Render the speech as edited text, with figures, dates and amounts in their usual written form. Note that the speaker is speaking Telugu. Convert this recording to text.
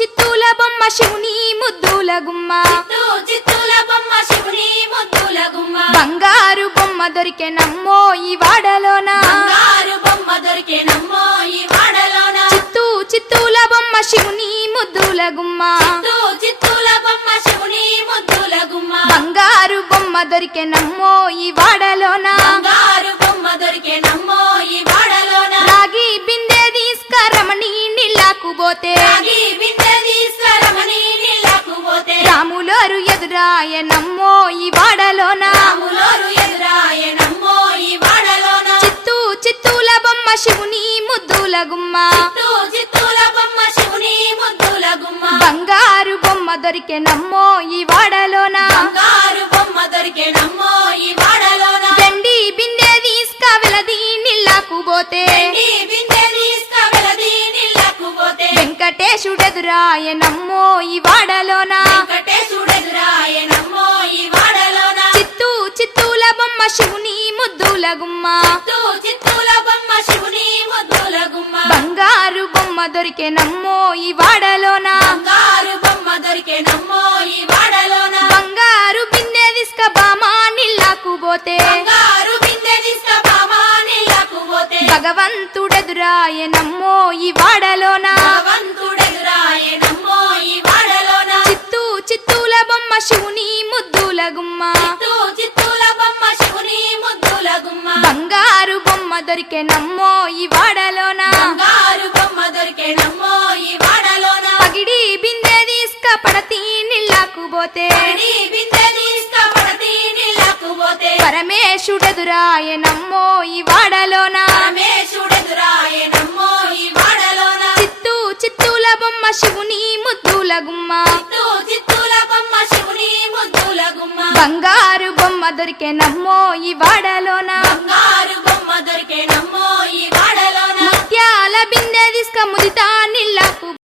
చిత్తూల బొమ్మ శివుని ముద్దుల గుమ్మ చిత్తూల బొమ్మ శివుని ముద్దుల గుమ్మ బంగారు బొమ్మ దొరికెనమ్మో ఈ వాడలోన బంగారు బొమ్మ దొరికెనమ్మో ఈ వాడలోన చిత్తూల బొమ్మ శివుని ముద్దుల గుమ్మ చిత్తూల బొమ్మ శివుని ముద్దుల గుమ్మ బంగారు బొమ్మ దొరికెనమ్మో ఈ వాడలోన బంగారు బొమ్మ దొరికెనమ్మో ఈ వాడలోన రాగి బిందె తీసుకరమణి నీళ్ళకు పోతే రాగి బిందె తీసుకరమణి నీళ్ళకు పోతే రాములోరు ఎదురాయనమ్మో ఈ వాడలోన రాములోరు ఎదురాయనమ్మో ఈ వాడలోన చిత్తూల బొమ్మ శివుని ముద్దుల గుమ్మ చిత్తూల బొమ్మ శివుని ముద్దుల గుమ్మ బంగారు బొమ్మ దొరికెనమ్మో ఈ వాడలోన బంగారు బొమ్మ దొరికెనమ్మో ఈ వాడలోన వెండి బిందె తీసుకవెలది నీళ్ళకు పోతే వెండి బిందె తీసుకవెలది నీళ్ళకు పోతే వెంకటేశుడెదురాయనమ్మో ఈ వాడలోన వెంకటేశుడెదురాయనమ్మో ఈ వాడలోన చిత్తూల బొమ్మ శివుని ముద్దుల గుమ్మ చిత్తూల బొమ్మ శివుని ముద్దుల గుమ్మ బంగారు బొమ్మ దొరికెనమ్మో ఈ వాడలోన బంగారు బొమ్మ దొరికెనమ్మో ఈ వాడలోన బంగారు బిందె తీసుక బామా నీళ్ళకు పోతే బంగారు బిందె తీసుకబామా నీళ్ళకు పోతే భగవంతుడెదురాయనమ్మో ఈ వాడలోన భగవంతుడెదురాయనమ్మో ఈ వాడలోన చిత్తూల బొమ్మ శివుని ముద్దుల గుమ్మ చిత్తూల బొమ్మ శివుని ముద్దుల గుమ్మ బంగారు బొమ్మ దొరికెనమ్మో ఈ వాడలోన బంగారు బొమ్మ దొరికెనమ్మో ఈ వాడలోన పగిడి బిందె తీసుక పడతి నీళ్ళకు పోతే పడి బిందె తీసుకపడతి నీళ్ళకు పోతే పరమేశుడెదురాయనమ్మో ఈ వాడలోన పరమేశుడెదురాయనమ్మో ఈ వాడలోన చిత్తూల బొమ్మ శివుని ముద్దుల గుమ్మ చిత్తూల బొమ్మ శివుని ముద్దుల గుమ్మ బంగారు బొమ్మ దొరికెనమ్మో ఈ వాడలోన బంగారు బొమ్మ దొరికెనమ్మో ఈ వాడలోన ముత్యాల బిందె తీసుక ముదితా